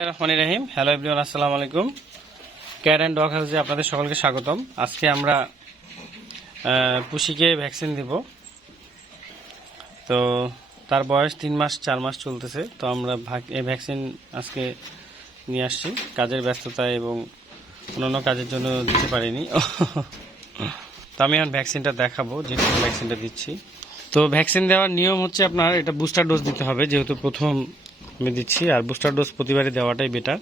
রহমান রাহিম। Hello everyone আসসালামু আলাইকুম। Cat and dog হাউসে আপনাদের সকলকে স্বাগতম। আজকে আমরা পুষিকে ভ্যাকসিন দিব। তো তার বয়স তিন মাস, চার মাস চলতেছে। তো আমরা এই ভ্যাকসিন আজকে নিয়ে আসছি। কাজের ব্যস্ততায় এবং অন্যান্য কাজের জন্য দিতে পারিনি। তো আমি এখন ভ্যাকসিনটা দেখাবো, যে কোন ভ্যাকসিনটা দিচ্ছি। তো ভ্যাকসিন দেওয়ার নিয়ম হচ্ছে আপনার, এটা বুস্টার ডোজ দিতে হবে, যেহেতু প্রথম আমি দিচ্ছি, আর বুস্টার ডোজ প্রতিবারই দেওয়াটাই বেটার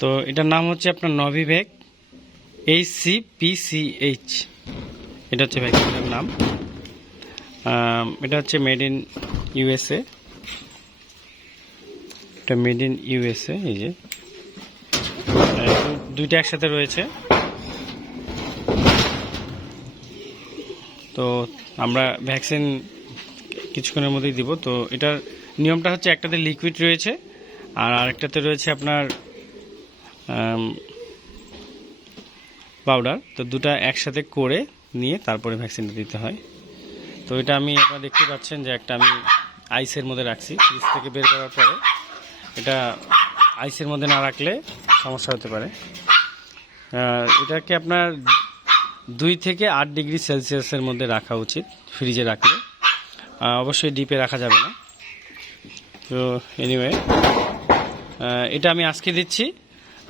তো এটার নাম হচ্ছে আপনার Nobivac H C P C H এটা হচ্ছে ভ্যাকসিনের নাম। এটা হচ্ছে মেড ইন ইউএসএ এটা মেড ইন ইউএসএ এই যে। দুইটা একসাথে রয়েছে। তো আমরা ভ্যাকসিন কিছুক্ষণের মধ্যেই দিব। তো এটার নিয়মটা হচ্ছে একটাতে লিকুইড রয়েছে, আর আরেকটাতে রয়েছে আপনার পাউডার তো দুটা একসাথে করে নিয়ে তারপরে ভ্যাকসিনটা দিতে হয়। তো এটা আমি আপনারা দেখতে পাচ্ছেন যে একটা আমি আইসের মধ্যে রাখছি ফ্রিজ থেকে বের করার পরে। এটা আইসের মধ্যে না রাখলে সমস্যা হতে পারে। এটাকে আপনার দুই থেকে আট ডিগ্রি সেলসিয়াসের মধ্যে রাখা উচিত ফ্রিজে রাখলে। অবশ্যই ডিপে রাখা যাবে না। তো এনিওয়ে এটা আমি আজকে দিচ্ছি।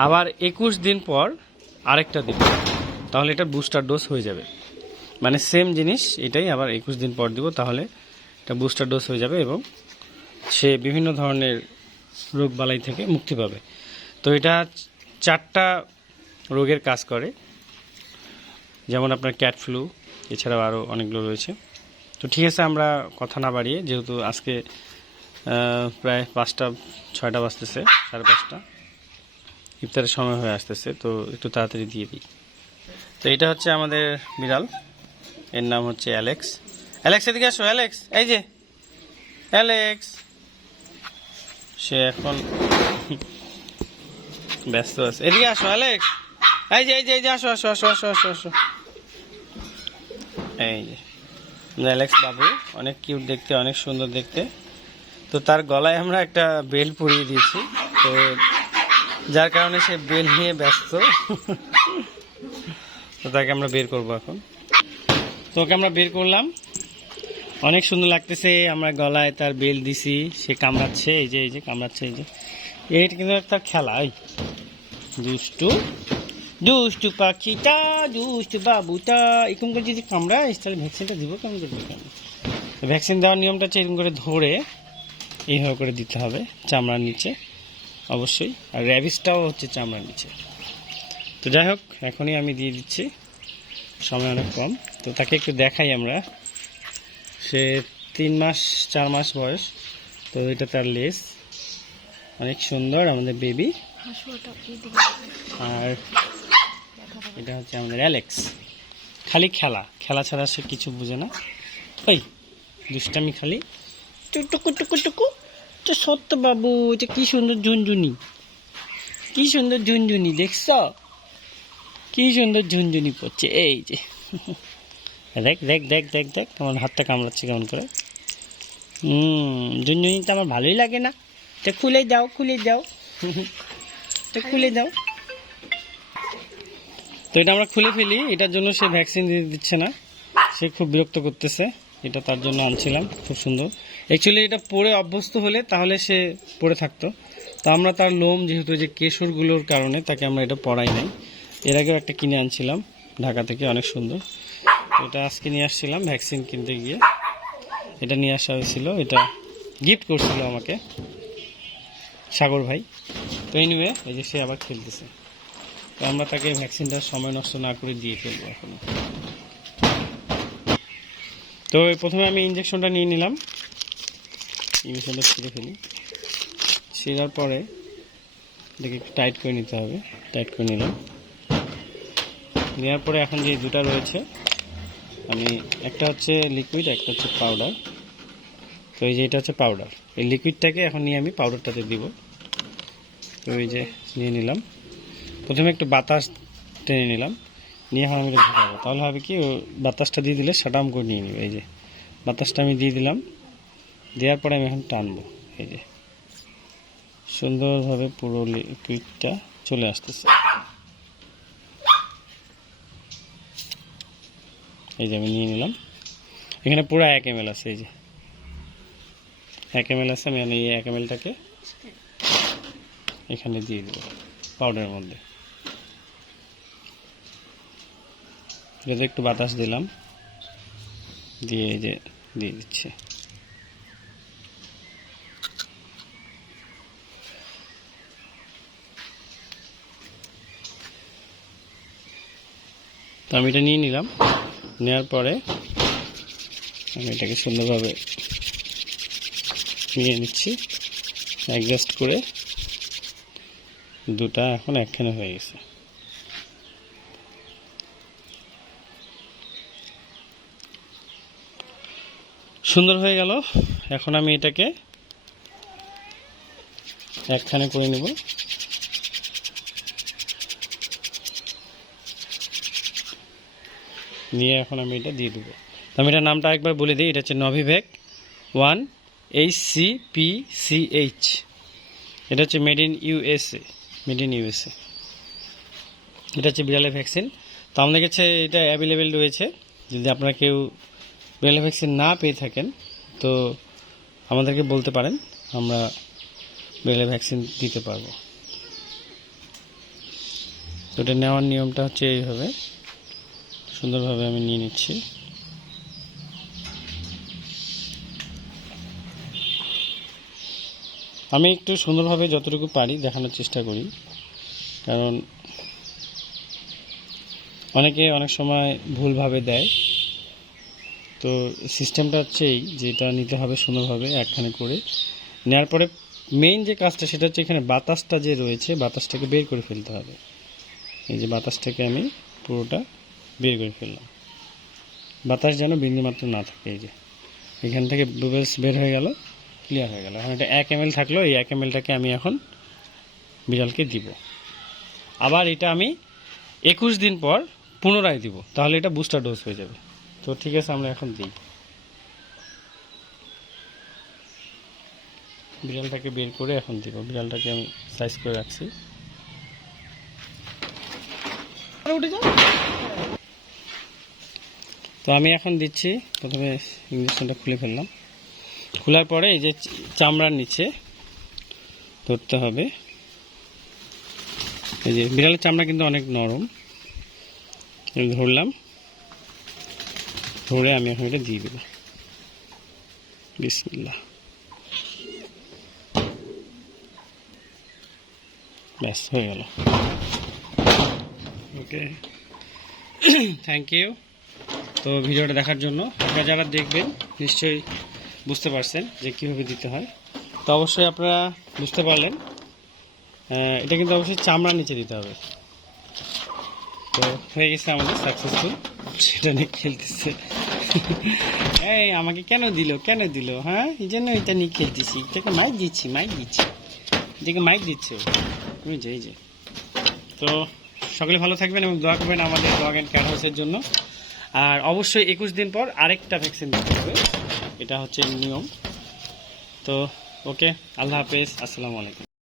আবার একুশ দিন পর আরেকটা দিব। তাহলে এটা বুস্টার ডোজ হয়ে যাবে। মানে সেম জিনিস, এটাই আবার একুশ দিন পর দিব, তাহলে এটা বুস্টার ডোজ হয়ে যাবে এবং সে বিভিন্ন ধরনের রোগ বালাই থেকে মুক্তি পাবে। তো এটা চারটা রোগের কাজ করে। যেমন আপনার ক্যাট ফ্লু এছাড়াও আরও অনেকগুলো রয়েছে। তো ঠিক আছে, আমরা কথা না বাড়িয়ে, যেহেতু আজকে প্রায় পাঁচটা, ছয়টা বাজতেছে, সাড়ে পাঁচটা। ইফতারের সময় হয়ে আসতেছে, তো একটু তাড়াতাড়ি দিয়ে দিই। তো এটা হচ্ছে আমাদের বিড়াল। এর নাম হচ্ছে অ্যালেক্স। অ্যালেক্স, এদিকে আসো, অ্যালেক্স। এই যে, অ্যালেক্স। সে এখন ব্যস্ত আছে। এদিকে আসো, অ্যালেক্স। এই যে এই যে এই যে, আসো আসো আসো আসো আসো আসো। এই যে, অ্যালেক্স বাবু, অনেক কিউট দেখতে, অনেক সুন্দর দেখতে। তো তার গলায় আমরা একটা বেল পরিয়ে দিয়েছি। তো যার কারণে সে বেল নিয়ে ব্যস্ত। তো তাকে আমরা বের করব এখন। তো ওকে আমরা বের করলাম। অনেক সুন্দর লাগতেছে, আমরা গলায় তার বেল দিছি, সে কামড়াচ্ছে, এই যে এই যে, কামড়াচ্ছে, এই যে। এইটা কিন্তু একটা খেলা, এই। দুষ্টু দুষ্টু পাখিটা, দুষ্টু বাবুটা, এরকম করে যদি কামড়ায়, তাহলে ভ্যাকসিনটা দিব কেমন করে? ভ্যাকসিন দেওয়ার নিয়মটা হচ্ছে এরকম করে ধরে এইভাবে করে দিতে হবে চামড়ার নিচে, অবশ্যই। আর র্যাবিসটাও হচ্ছে চামড়ার নিচে। তো যাই হোক, এখনই আমি দিয়ে দিচ্ছি। সময় অনেক কম। তো তাকে একটু দেখাই আমরা। সে তিন মাস, চার মাস বয়স। তো এটা তার লেস। অনেক সুন্দর আমাদের বেবি। আর এটা হচ্ছে আমাদের অ্যালেক্স। খালি খেলা। খেলা ছাড়া সে কিছু বুঝে না। এই, দুষ্টামি খালি। টুকটুকু টুকু টুকু তো সত্য বাবু এটা কি সুন্দর ঝুনঝুনি। কি সুন্দর ঝুনঝুনি, দেখছ? কি সুন্দর ঝুনঝুনি পড়ছে, এই যে। দেখ দেখ দেখ দেখ দেখ, তোমার হাতটা কামড়াচ্ছে কেমন করে। হুম, ঝুনঝুনি তো আমার ভালোই লাগে না। তো খুলে দাও খুলে দাও। তো খুলে দাও। তো এটা আমরা খুলে ফেলি, এটার জন্য সে ভ্যাকসিন দিচ্ছে না। সে খুব বিরক্ত করতেছে। এটা তার জন্য আনছিলাম, খুব সুন্দর। অ্যাকচুয়ালি এটা পরে অভ্যস্ত হলে তাহলে সে পরে থাকতো। তো আমরা তার লোম, যেহেতু যে কেশরগুলোর কারণে তাকে আমরা এটা পড়াই নাই, এর আগেও একটা কিনে আনছিলাম ঢাকা থেকে, অনেক সুন্দর। এটা আজকে নিয়ে আসছিলাম, ভ্যাকসিন কিনতে গিয়ে। এটা নিয়ে আসা হয়েছিল, এটা গিফট করছিল আমাকে সাগর ভাই। তো এনিওয়ে এই যে সে আবার খেলতেছে। তো আমরা তাকে ভ্যাকসিনটা সময় নষ্ট না করে দিয়ে ফেলব এখন। তো প্রথমে আমি ইঞ্জেকশনটা নিয়ে নিলাম। ইঞ্জেকশনটা ছিঁড়ে ফেলি ছিঁড়ার পরে এটাকে একটু টাইট করে নিতে হবে। টাইট করে নিলাম। নেওয়ার পরে এখন যে দুটো রয়েছে, আমি একটা হচ্ছে লিকুইড একটা হচ্ছে পাউডার তো এই যে এটা হচ্ছে পাউডার এই লিকুইডটাকে এখন নিয়ে আমি পাউডারটাতে দিব। তো এই যে নিয়ে নিলাম। প্রথমে একটু বাতাস টেনে নিলাম। নিয়ে এখন আমি এটা ঢুকাবো তাহলে হবে কি বাতাসটা দিয়ে দিলে সাটাম করে নিয়ে নেবে, এই যে, বাতাসটা আমি দিয়ে দিলাম, দেওয়ার পরে আমি এখন টানবো, এই যে। সুন্দরভাবে পুরো লিকুইডটা চলে আসতেছে। এই যে আমি নিয়ে নিলাম। এখানে পুরো এক এম আছে, এই যে। এক এম আছে, আমি এই এক এম এলটাকে এখানে দিয়ে দেবো পাউডারের মধ্যে। এটাতে একটু বাতাস দিলাম। দিয়ে যে দিয়ে দিচ্ছি। তো আমি এটা নিয়ে নিলাম। নেওয়ার পরে আমি এটাকে সুন্দরভাবে নিয়ে নিচ্ছি। অ্যাডজাস্ট করে দুটা এখন একখানে হয়ে গেছে। সুন্দর হয়ে গেল। এখন আমি এটাকে একখানে করে নেব। নিয়ে এখন আমি এটা দিয়ে দেবো। আমি এটার নামটা একবার বলে দিই, এটা হচ্ছে Nobivac one H C P C H. এটা হচ্ছে made in USA made in USA এটা হচ্ছে বিড়ালের ভ্যাকসিন। তো আমাদের কাছে এটা অ্যাভেলেবেল রয়েছে। যদি আপনারা কেউ বিড়ালের ভ্যাকসিন না পেয়ে থাকেন, তো আমাদেরকে বলতে পারেন, আমরা বিড়ালের ভ্যাকসিন দিতে পারব। তো এটা নেওয়ার নিয়মটা হচ্ছে এইভাবে। সুন্দরভাবে আমি নিয়ে নিচ্ছি। আমি একটু সুন্দরভাবে যতটুকু পারি দেখানোর চেষ্টা করি, কারণ অনেকে অনেক সময় ভুলভাবে দেয়। তো সিস্টেমটা হচ্ছে এই, যে এটা নিতে হবে সুন্দরভাবে একখানে করে। নেওয়ার পরে মেইন যে কাজটা সেটা হচ্ছে এখানে বাতাসটা যে রয়েছে, বাতাসটাকে বের করে ফেলতে হবে। এই যে বাতাসটাকে আমি পুরোটা বের করে ফেললাম। বাতাস যেন বিন্দুমাত্র না থাকে, এই যে। এখান থেকে বুবেলস বের হয়ে গেল ক্লিয়ার হয়ে গেল। এখন এটা এক এম থাকল এই এক এম আমি এখন বিড়ালকে দিব। আবার এটা আমি একুশ দিন পর পুনরায় দিব, তাহলে এটা বুস্টার ডোজ হয়ে যাবে। তো ঠিক আছে আমরা এখন দিই। বিড়ালটাকে বের করে এখন দিব। বিড়ালটাকে আমি সাইজ করে রাখছি। তো আমি এখন দিচ্ছি। প্রথমে ইঞ্জেকশনটা খুলে ফেললাম। খোলার পরে এই যে চামড়ার নিচে ধরতে হবে। এই যে বিড়ালের চামড়া কিন্তু অনেক নরম। ধরলাম। ধরে আমি এখন এটা দিয়ে দেবো। বিসমিল্লাহ। ব্যাস, হয়ে গেল। ওকে থ্যাংক ইউ তো ভিডিওটা দেখার জন্য আপনারা যারা দেখবেন, নিশ্চয়ই বুঝতে পারছেন যে কীভাবে দিতে হয়। তো অবশ্যই আপনারা বুঝতে পারলেন। এটা কিন্তু অবশ্যই চামড়ার নিচে দিতে হবে। তো হয়ে গেছে আমাদের সাকসেসফুল সেটা নিয়ে খেলতেছে। এই, আমাকে কেন দিল? কেন দিল হ্যাঁ? এই জন্য এটা নিয়ে খেলতেছি। এটাকে মাইক দিচ্ছি মাইক দিচ্ছি। এটাকে মাইক দিচ্ছে। তুমি যে, এই যে। তো সকলে ভালো থাকবেন এবং দোয়া করবেন আমাদের ডগ অ্যান্ড ক্যাট হাউসের জন্য। আর অবশ্যই একুশ দিন পর আরেকটা ভ্যাকসিন দিতে হবে। এটা হচ্ছে নিয়ম। তো ওকে আল্লাহ হাফেজ। আসসালামু আলাইকুম।